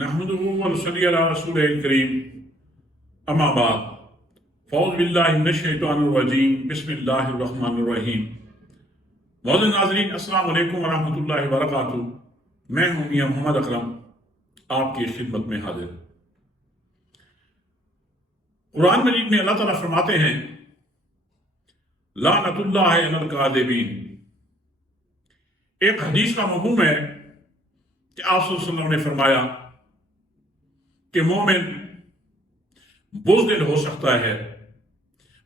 نحمده ونصلي على رسوله الكريم اما بعد فاعوذ باللہ من الشیطان الرجیم بسم اللہ الرحمن الرحیم معزز ناظرین السلام علیکم ورحمۃ اللہ وبرکاتہ۔ میں ہوں میاں محمد اکرم، آپ کی خدمت میں حاضر۔ قرآن مجید میں اللہ تعالیٰ فرماتے ہیں لعنت اللہ علی الکاذبین۔ ایک حدیث کا مفہوم ہے کہ آپ صلی اللہ علیہ وسلم نے فرمایا کہ مومن بزدل ہو سکتا ہے،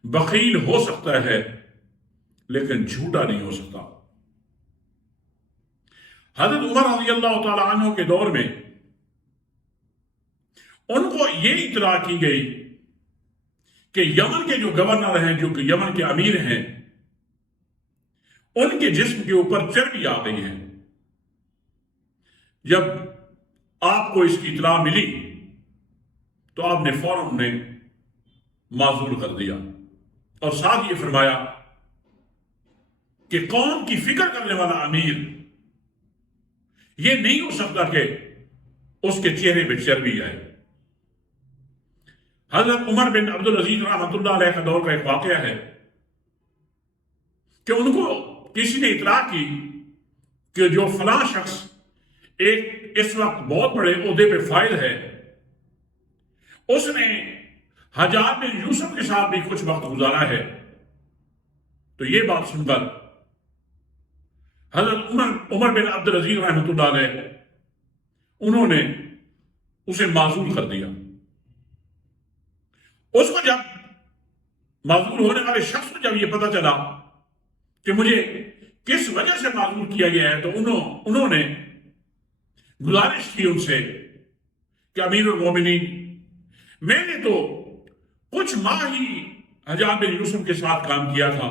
بخیل ہو سکتا ہے، لیکن جھوٹا نہیں ہو سکتا۔ حضرت عمر رضی اللہ تعالی عنہ کے دور میں ان کو یہ اطلاع کی گئی کہ یمن کے جو گورنر ہیں، جو کہ یمن کے امیر ہیں، ان کے جسم کے اوپر چربی آ گئی ہے۔ جب آپ کو اس کی اطلاع ملی تو آپ نے فوراً انہیں معزول کر دیا اور ساتھ یہ فرمایا کہ قوم کی فکر کرنے والا امیر یہ نہیں ہو سکتا کہ اس کے چہرے پہ چربی آئے۔ حضرت عمر بن عبدالعزیز رحمۃ اللہ علیہ کا دور کا ایک واقعہ ہے کہ ان کو کسی نے اطلاع کی کہ جو فلاں شخص ایک اس وقت بہت بڑے عہدے پہ فائز ہے، اس نے حجاج بن یوسف کے ساتھ بھی کچھ وقت گزارا ہے۔ تو یہ بات سن کر حضرت عمر بن عبدالعزیز رحمۃ اللہ علیہ انہوں نے اسے معزول کر دیا۔ اس کو جب معزول ہونے والے شخص کو جب یہ پتا چلا کہ مجھے کس وجہ سے معزول کیا گیا ہے، تو انہوں نے گزارش کی ان سے کہ امیر المومنین، میں نے تو کچھ ماہ ہی حجاج بن یوسف کے ساتھ کام کیا تھا۔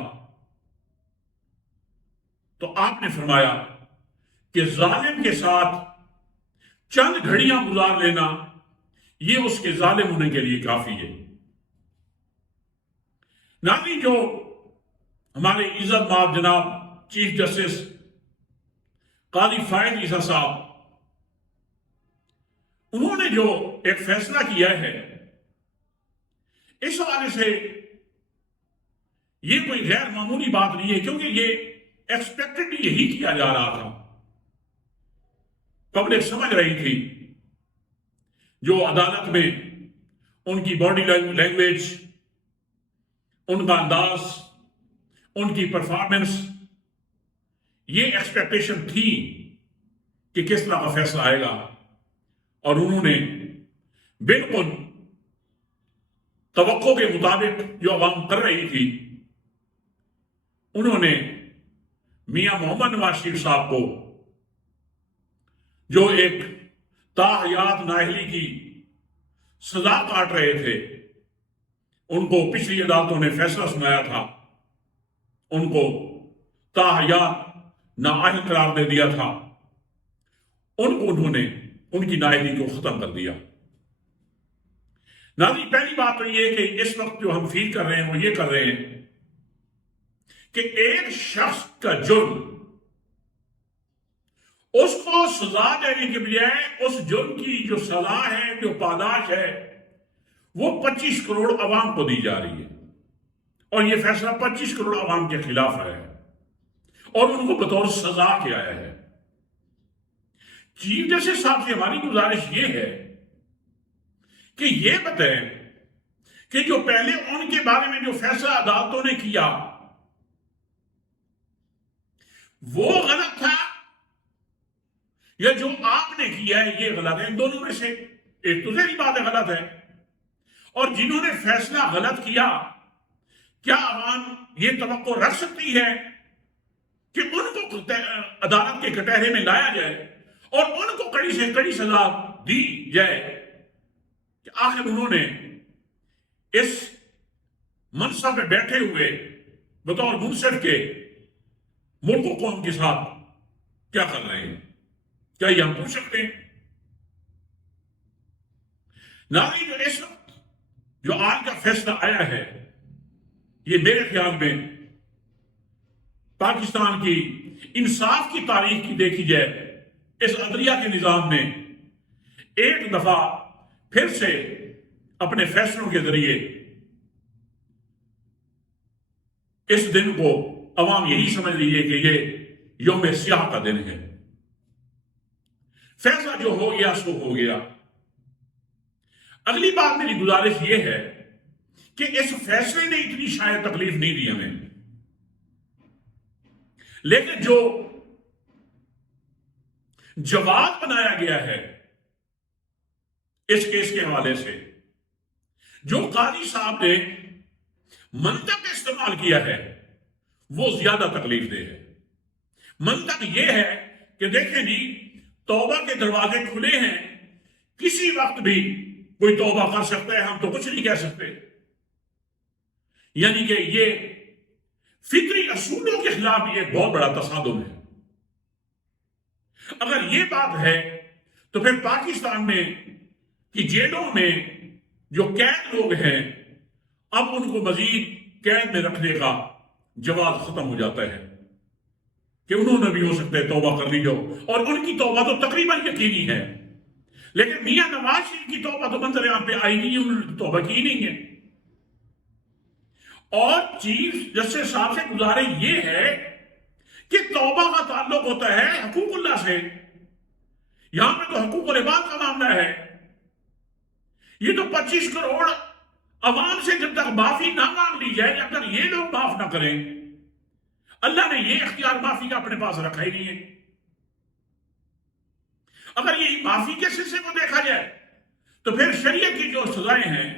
تو آپ نے فرمایا کہ ظالم کے ساتھ چند گھڑیاں گزار لینا یہ اس کے ظالم ہونے کے لیے کافی ہے۔ ناظرین، جو ہمارے عزت مآب جناب چیف جسٹس قاضی فائز عیسیٰ صاحب، انہوں نے جو ایک فیصلہ کیا ہے، اس حوالے سے یہ کوئی غیر معمولی بات نہیں ہے، کیونکہ یہ ایکسپیکٹڈلی یہی کیا جا رہا تھا۔ پبلک سمجھ رہی تھی، جو عدالت میں ان کی باڈی لینگویج، ان کا انداز، ان کی پرفارمنس، یہ ایکسپیکٹیشن تھی کہ کس طرح کا فیصلہ آئے گا، اور انہوں نے بالکل توقع کے مطابق جو عوام کر رہی تھی، انہوں نے میاں محمد نواز شریف صاحب کو، جو ایک تاحیات نااہلی کی سزا کاٹ رہے تھے، ان کو پچھلی عدالتوں نے فیصلہ سنایا تھا، ان کو تاحیات نااہل قرار دے دیا تھا، ان کو انہوں نے ان کی نااہلی کو ختم کر دیا۔ ناظرین، پہلی بات تو یہ کہ اس وقت جو ہم فیل کر رہے ہیں وہ یہ کر رہے ہیں کہ ایک شخص کا جرم، اس کو سزا دینے کے بجائے اس جرم کی جو سزا ہے، جو پاداش ہے، وہ 25 کروڑ عوام کو دی جا رہی ہے، اور یہ فیصلہ 25 کروڑ عوام کے خلاف ہے، اور ان کو بطور سزا کے آیا ہے۔ چیف جسٹس صاحب سے ہماری گزارش یہ ہے کہ یہ بتائیں کہ جو پہلے ان کے بارے میں جو فیصلہ عدالتوں نے کیا وہ غلط تھا، یا جو آپ نے کیا ہے یہ غلط ہے؟ ان دونوں میں سے ایک تو ظاہری بات ہے غلط ہے، اور جنہوں نے فیصلہ غلط کیا، کیا عوام یہ توقع رکھ سکتی ہے کہ ان کو عدالت کے کٹہرے میں لایا جائے اور ان کو کڑی سے کڑی سزا دی جائے کہ آخر انہوں نے اس منصب پہ بیٹھے ہوئے بطور منصف کے ملک و قوم کے ساتھ کیا کر رہے ہیں؟ کیا یہ ہم پوچھ سکتے ہیں؟ ناظرین، جو اس وقت جو آج کا فیصلہ آیا ہے، یہ میرے خیال میں پاکستان کی انصاف کی تاریخ کی دیکھی جائے، اس عدلیہ کے نظام میں ایک دفعہ پھر سے اپنے فیصلوں کے ذریعے اس دن کو عوام یہی سمجھ لیجیے کہ یہ یوم سیاہ کا دن ہے. فیصلہ جو ہو گیا سو ہو گیا. اگلی بات میری گزارش یہ ہے کہ اس فیصلے نے اتنی شاید تکلیف نہیں دی ہمیں، لیکن جو جواب بنایا گیا ہے اس کیس کے حوالے سے، جو قاضی صاحب نے منطق استعمال کیا ہے وہ زیادہ تکلیف دہ ہے. منطق یہ ہے کہ دیکھیں جی، توبہ کے دروازے کھلے ہیں، کسی وقت بھی کوئی توبہ کر سکتا ہے، ہم تو کچھ نہیں کہہ سکتے. یعنی کہ یہ فطری اصولوں کے خلاف یہ ایک بہت بڑا تصادم ہے. اگر یہ بات ہے تو پھر پاکستان میں کی جیلوں میں جو قید لوگ ہیں اب ان کو مزید قید میں رکھنے کا جواز ختم ہو جاتا ہے کہ انہوں نے بھی ہو سکتا ہے توبہ کر لی جاؤ، اور ان کی توبہ تو تقریباً یقینی ہے. لیکن میاں نواز شریف کی توبہ تو منظر عام پہ آئی نہیں ہے، انہوں نے توبہ کی نہیں ہے. اور چیف جسٹس صاحب سے گزارش یہ ہے کہ توبہ کا تعلق ہوتا ہے حقوق اللہ سے. یہاں پہ تو حقوق العباد کا معاملہ ہے. یہ تو 25 کروڑ عوام سے جب تک معافی نہ مانگ لی جائے، جب تک یہ لوگ معاف نہ کریں، اللہ نے یہ اختیار معافی کا اپنے پاس رکھا ہی نہیں ہے. اگر یہ معافی کے سلسلے کو دیکھا جائے تو پھر شریعت کی جو سزائیں ہیں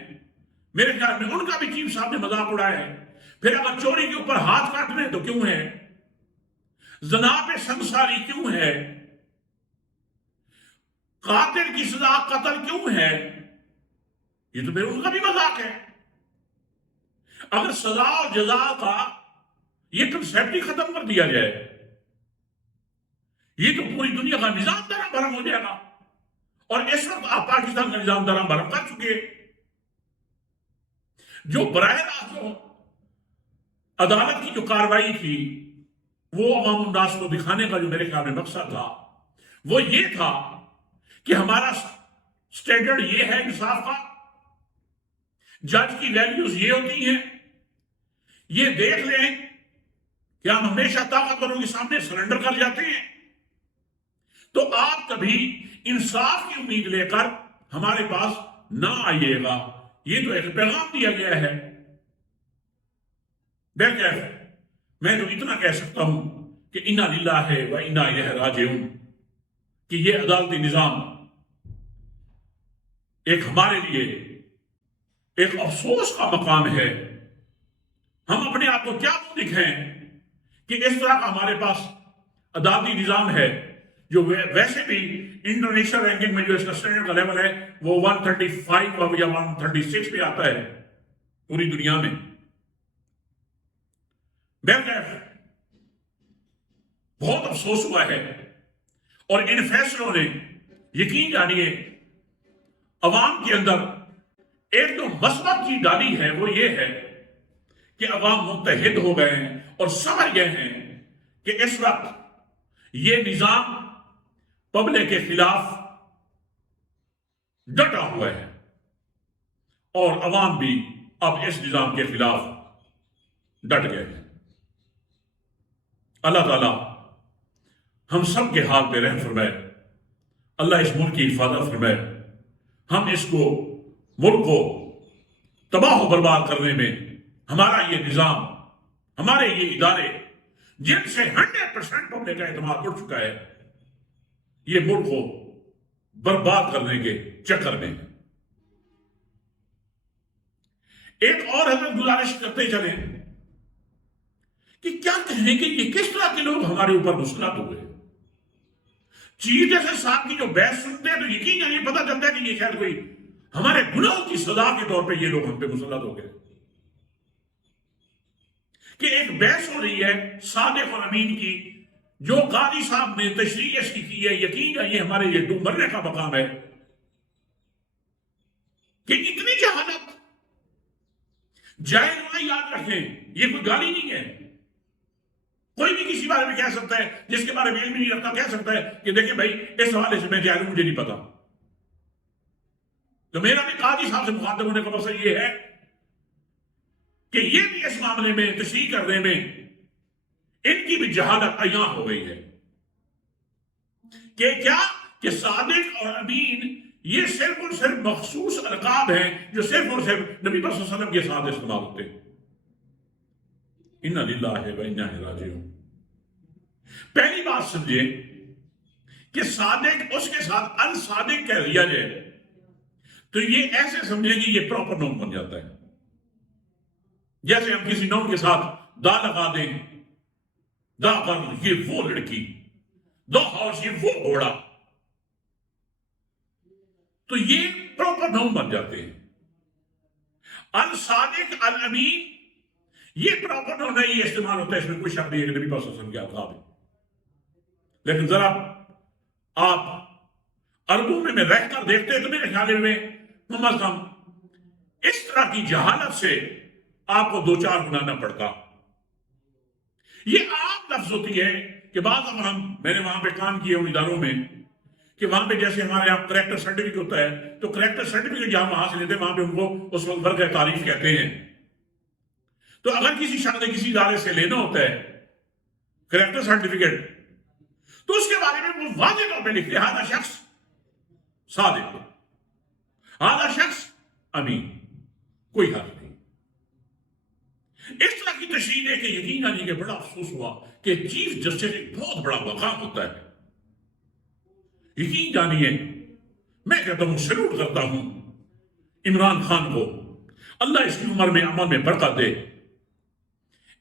میرے خیال میں ان کا بھی چیف صاحب نے مذاق اڑایا ہے. پھر اگر چوری کے اوپر ہاتھ کاٹنے تو کیوں ہے، زنا پہ سنگساری کیوں ہے، قاتل کی سزا قتل کیوں ہے، یہ تو پھر ان کا بھی مذاق ہے. اگر سزا اور جزا کا یہ کنسیپٹ ہی ختم کر دیا جائے، یہ تو پوری دنیا کا نظام درہم بھرم ہو جائے گا. اور اس وقت آپ پاکستان کا نظام درہم بھرم کر چکے. جو براہ راست جو عدالت کی جو کارروائی تھی وہ عوام الناس کو دکھانے کا جو میرے خیال میں مقصد تھا وہ یہ تھا کہ ہمارا سٹینڈرڈ یہ ہے انصاف کا، جج کی ویلیوز یہ ہوتی ہیں. یہ دیکھ لیں کہ ہم ہمیشہ طاقتوروں کے سامنے سرنڈر کر جاتے ہیں، تو آپ کبھی انصاف کی امید لے کر ہمارے پاس نہ آئیے گا. یہ تو ایک پیغام دیا گیا ہے. بہرکیف میں تو اتنا کہہ سکتا ہوں کہ انا للہ و انا الیہ راجعون، کہ یہ عدالتی نظام ایک ہمارے لیے ایک افسوس کا مقام ہے. ہم اپنے آپ کو کیا دکھائیں کہ اس طرح کا ہمارے پاس عدالتی نظام ہے جو ویسے بھی انٹرنیشنل رینکنگ میں جو اس کا اسٹینڈرڈ کا لیول ہے وہ 135 یا 136 پہ آتا ہے پوری دنیا میں. بہرکیف بہت افسوس ہوا ہے، اور ان فیصلوں نے یقین جانیے عوام کے اندر ایک جو مثبت چیز ڈالی ہے وہ یہ ہے کہ عوام متحد ہو گئے ہیں اور سمجھ گئے ہیں کہ اس وقت یہ نظام پبلک کے خلاف ڈٹا ہوا ہے، اور عوام بھی اب اس نظام کے خلاف ڈٹ گئے ہیں. اللہ تعالیٰ ہم سب کے حال پہ رحم فرمائے. اللہ اس ملک کی حفاظت فرمائے. ہم اس کو ملک کو تباہ و برباد کرنے میں ہمارا یہ نظام، ہمارے یہ ادارے جن سے 100% پبلک کا اعتماد اٹھ چکا ہے، یہ ملک کو برباد کرنے کے چکر میں. ایک اور حضرت گزارش کرتے چلیں کہ کیا کہیں کہ یہ کس طرح کے لوگ ہمارے اوپر مسلط ہوئے. چیف جسٹس صاحب کی جو بحث سنتے ہیں تو یقیناً یہ پتہ چلتا ہے کہ یہ شاید کوئی ہمارے گناہوں کی سزا کے طور پہ یہ لوگ ہم پہ مسلط ہو گئے. کہ ایک بحث ہو رہی ہے صادق اور امین کی، جو قاضی صاحب نے تشریح اس کی ہے، یقین ہے یہ ہمارے یہ ڈوب مرنے کا مقام ہے کہ اتنی جہالت. جائز یاد رکھیں یہ کوئی گالی نہیں ہے. کوئی بھی کسی بارے میں کہہ سکتا ہے، جس کے بارے میں علم نہیں رکھتا کہہ سکتا ہے کہ دیکھیں بھائی اس حوالے سے میں جائز ہوں، مجھے نہیں پتا. تو میرا بھی قاضی صاحب سے مخاطب ہونے کا مقصد یہ ہے کہ یہ بھی اس معاملے میں تشریح کرنے میں ان کی بھی جہالت عیاں ہو گئی ہے کہ کیا کہ صادق اور امین یہ صرف اور صرف مخصوص القاب ہیں جو صرف اور صرف نبی صلی اللہ علیہ وسلم کے ساتھ استعمال ہوتے ہیں. انا للہ و انا الیہ راجعون. پہلی بات سمجھے کہ صادق اس کے ساتھ الصادق کہہ دیا جائے تو یہ ایسے سمجھیں کہ یہ پراپر نون بن جاتا ہے. جیسے ہم کسی نون کے ساتھ دا لگا دیں، دا پر یہ وہ لڑکی، دا ہاؤس یہ وہ گھوڑا، تو یہ پراپر نون بن جاتے ہیں. الصادق الامین یہ پراپر نون ہے، یہ استعمال ہوتا ہے، اس میں کوئی شک نہیں ہے کہ نبی صلی اللہ علیہ وسلم کے القاب ہے. لیکن ذرا آپ عربوں میں رہ کر دیکھتے ہیں تو میرے خیال میں محمد صاحب اس طرح کی جہالت سے آپ کو دو چار گنا نہ پڑتا. یہ عام لفظ ہوتی ہے کہ بعض میں نے وہاں پہ کام کیے ان اداروں میں کہ وہاں پہ جیسے ہمارے یہاں کریکٹر سرٹیفکیٹ ہوتا ہے تو کریکٹر سرٹیفکیٹ جہاں وہاں سے لیتے ہیں وہاں پہ ان کو اس وقت برق تعریف کہتے ہیں. تو اگر کسی شخص نے کسی ادارے سے لینا ہوتا ہے کریکٹر سرٹیفکیٹ تو اس کے بارے میں وہ واضح طور پہ لکھتے ہیں ہذا شخص صادق، ہذا شخص امین، کوئی حرف نہیں. اس طرح کی تشریح ہے کہ یقین آنے کے بڑا افسوس ہوا کہ چیف جسٹس ایک بہت بڑا مقام ہوتا ہے. یقین جانیے میں کہتا ہوں سلوٹ کرتا ہوں عمران خان کو، اللہ اس کی عمر میں عمل میں برکت دے.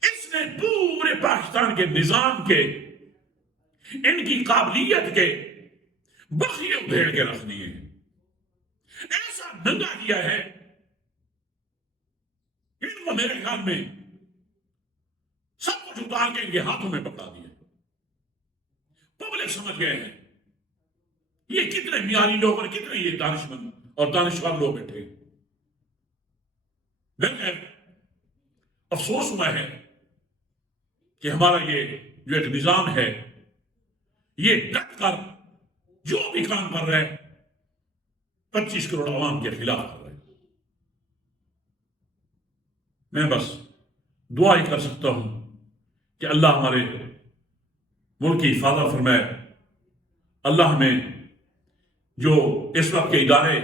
اس نے پورے پاکستان کے نظام کے ان کی قابلیت کے بخیے ادھیڑ کے رکھ دیے، ایسا ننگا کیا ہے ان کو میرے خیال میں سب کچھ اتار کے ان کے ہاتھوں میں پکڑا دیا. پبلک سمجھ گئے ہیں یہ کتنے معیاری لوگ اور کتنے یہ دانشمند اور دانشور لوگ بیٹھے. لیکن افسوس ہوا ہے کہ ہمارا یہ جو ایک نظام ہے یہ ڈٹ کر جو بھی کام کر رہے ہیں 25 کروڑ عوام کے خلاف کر رہے ہیں. میں بس دعا ہی کر سکتا ہوں کہ اللہ ہمارے ملک کی حفاظت فرمائے. اللہ ہمیں جو اس وقت کے ادارے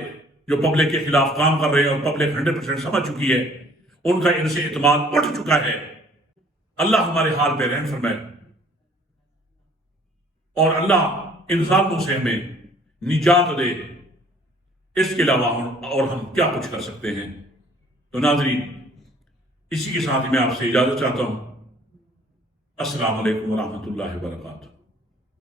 جو پبلک کے خلاف کام کر رہے ہیں اور پبلک 100% سمجھ چکی ہے ان کا ان سے اعتماد اٹھ چکا ہے، اللہ ہمارے حال پہ رحم فرمائے اور اللہ ان ظالموں سے ہمیں نجات دے. اس کے علاوہ اور ہم کیا کچھ کر سکتے ہیں. تو ناظرین اسی کے ساتھ میں آپ سے اجازت چاہتا ہوں. السلام علیکم ورحمۃ اللہ وبرکاتہ.